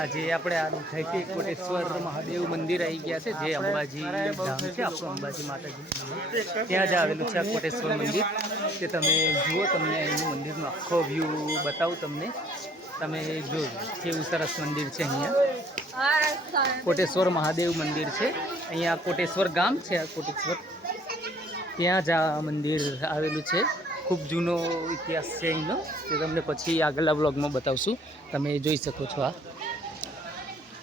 આજે આપણે આ દુખાઈથી કોટેશ્વર મહાદેવ મંદિર આવી ગયા છે, જે અંબાજી ધામ છે, આપણું અંબાજી માતાજી. ત્યાં જ આવેલું છે આ કોટેશ્વર મંદિર. તે તમે જુઓ, તમને એનું મંદિરનો આખો વ્યૂ બતાવું તમને. તમે જોજો કેવું સરસ મંદિર છે અહીંયા. કોટેશ્વર મહાદેવ મંદિર છે. અહીંયા કોટેશ્વર ગામ છે, આ કોટેશ્વર. ત્યાં જ આ મંદિર આવેલું છે. ખૂબ જૂનો ઇતિહાસ છે અહીંનો તે તમને પછી આગળના બ્લોગમાં બતાવશું. તમે જોઈ શકો છો આ.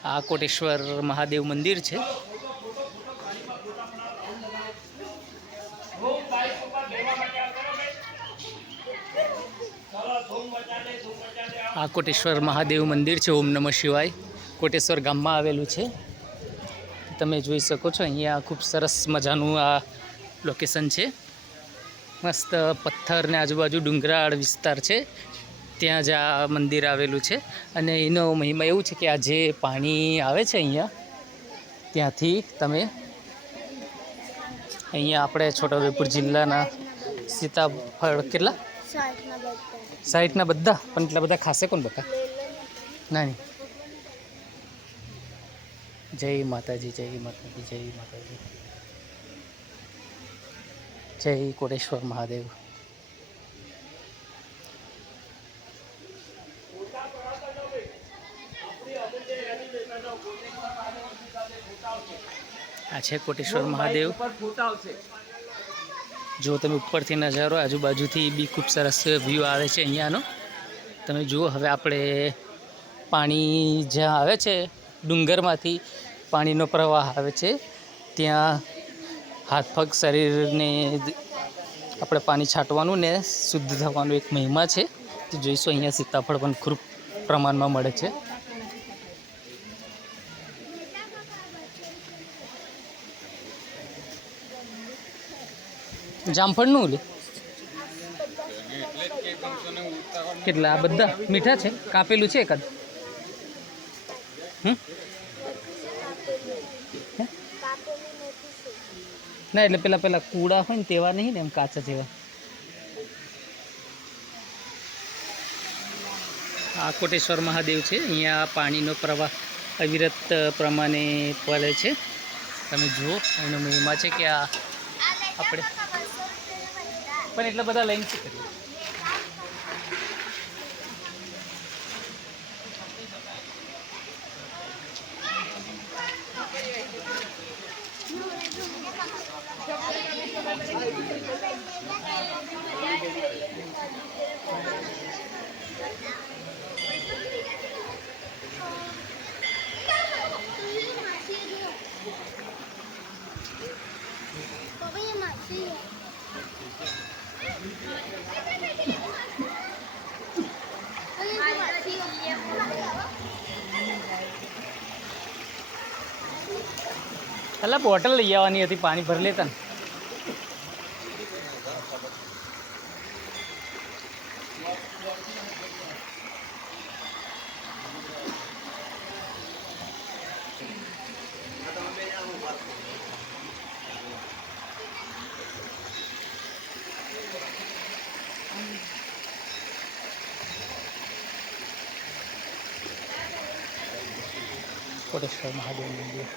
આ કોટેશ્વર મહાદેવ મંદિર છે. આ કોટેશ્વર મહાદેવ મંદિર છે, ઓમ નમઃ શિવાય. કોટેશ્વર ગામમાં આવેલું છે. તમે જોઈ શકો છો, અહીંયા ખૂબ સરસ મજાનું આ લોકેશન છે. મસ્ત પથ્થર ને આજુબાજુ ડુંગરાળ વિસ્તાર છે. ત્યાં જ આ મંદિર આવેલું છે. અને એનો મહિમા એવું છે કે આ જે પાણી આવે છે અહીંયા, ત્યાંથી તમે અહીંયા આપણે છોટાઉદેપુર જિલ્લાના સીતાફળ કેટલા? સાઈઠના બધા. પણ એટલા બધા ખાસે કોણ બકા? ના, નહીં. જય માતાજી જય માતાજી જય માતાજી. જય કોટેશ્વર મહાદેવ આ છે કોટેશ્વર મહાદેવ જો તમે ઉપરથી નજારો આજુબાજુથી બી ખૂબ સરસ વ્યૂ આવે છે અહીંયાનો। તમે જુઓ, હવે આપણે પાણી જ્યાં આવે છે ડુંગરમાંથી પાણીનો પ્રવાહ આવે છે, ત્યાં હાથ પગ શરીરને આપણે પાણી છાંટવાનું ને શુદ્ધ થવાનું એક મહિમા છે. તે જોઈશું, અહીંયા સીતાફળ પણ ખૂબ પ્રમાણમાં મળે છે. જામફળનું લે? કેટલા? બધા મીઠા છે? કાપેલું છે એકાદ? હમ? ના એટલે પેલા પેલા કૂડા હોય ને તેવા નહીં ને એમ કાચા જેવા. આ કોટેશ્વર મહાદેવ છે. અહીંયા પાણીનો પ્રવાહ અવિરત પ્રમાણે પડે છે. તમે જુઓ એનો મહિમા છે કે આ આપણે પણ એટલા બધા લઈને શું કરીએ પેલા બોટલ લઈ આવવાની હતી પાણી ભરી લેતા ને. કોટેશ્વર મહાદેવ મંદિર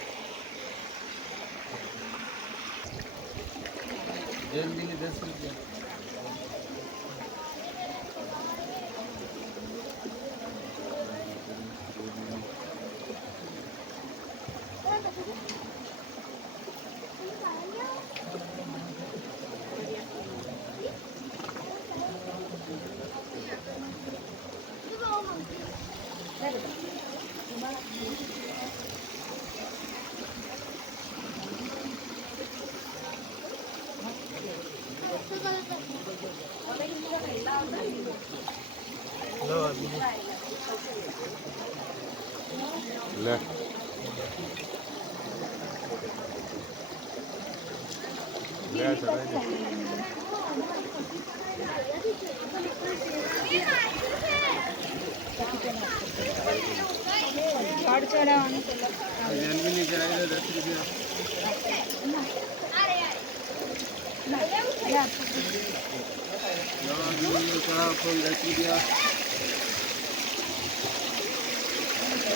લે લે. રૂપિયા ચડાવ ફોન દસ રૂપિયા આ લીલી બેન છે દસ રૂપિયા ઓમ નમઃ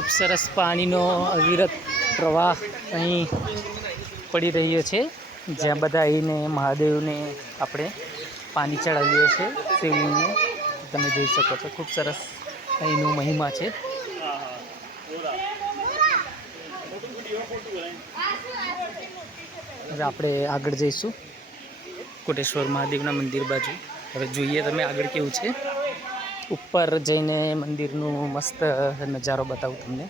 ખૂબ સરસ પાણીનો અવિરત પ્રવાહ અહીં પડી રહ્યો છે. જ્યાં બધા આવીને મહાદેવને આપણે પાણી ચડાવીએ છીએ, શિવલિંગને. તમે જોઈ શકો છો, ખૂબ સરસ અહીંનું મહિમા છે. હવે આપણે આગળ જઈશું. કોટેશ્વર મહાદેવના મંદિર બાજુ. હવે જોઈએ તમે આગળ કેવું છે. ઉપર જઈને મંદિરનું મસ્ત નજારો બતાવું તમને.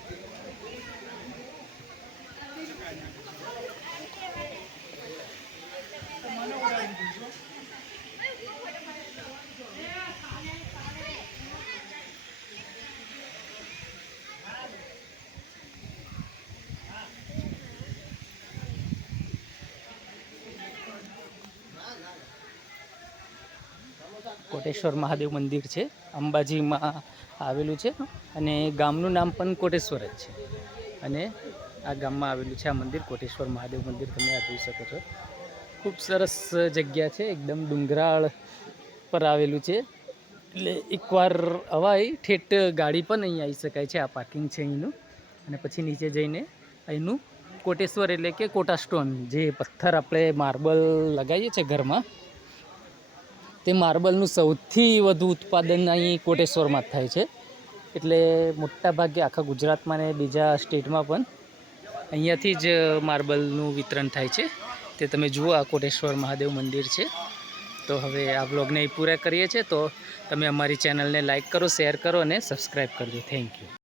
કોટેશ્વર મહાદેવ મંદિર છે. અંબાજીમાં આવેલું છે અને ગામનું નામ પણ કોટેશ્વર જ છે. અને આ ગામમાં આવેલું છે આ મંદિર, કોટેશ્વર મહાદેવ મંદિર, તમે આ જોઈ શકો છો. ખૂબ સરસ જગ્યા છે, એકદમ ડુંગરાળ પર આવેલું છે. એટલે એકવાર અવાય, ઠેઠ ગાડી પણ અહીં આવી શકાય છે, આ પાર્કિંગ છે અહીંનું. અને પછી નીચે જઈને અહીંનું કોટેશ્વર એટલે કે કોટા સ્ટોન જે પથ્થર આપણે માર્બલ લગાવીએ છીએ ઘરમાં. તે માર્બલનું સૌથી વધુ ઉત્પાદન અહીં કોટેશ્વરમાં જ થાય છે. એટલે મોટા ભાગે આખા ગુજરાતમાં ને બીજા સ્ટેટમાં પણ અહીંયાથી જ માર્બલનું વિતરણ થાય છે. તે તમે જુઓ, આ કોટેશ્વર મહાદેવ મંદિર છે. તો હવે આ બ્લોગને પૂરા કરીએ છીએ. તો તમે અમારી ચેનલને લાઈક કરો, શેર કરો અને સબસ્ક્રાઈબ કરજો. Thank you.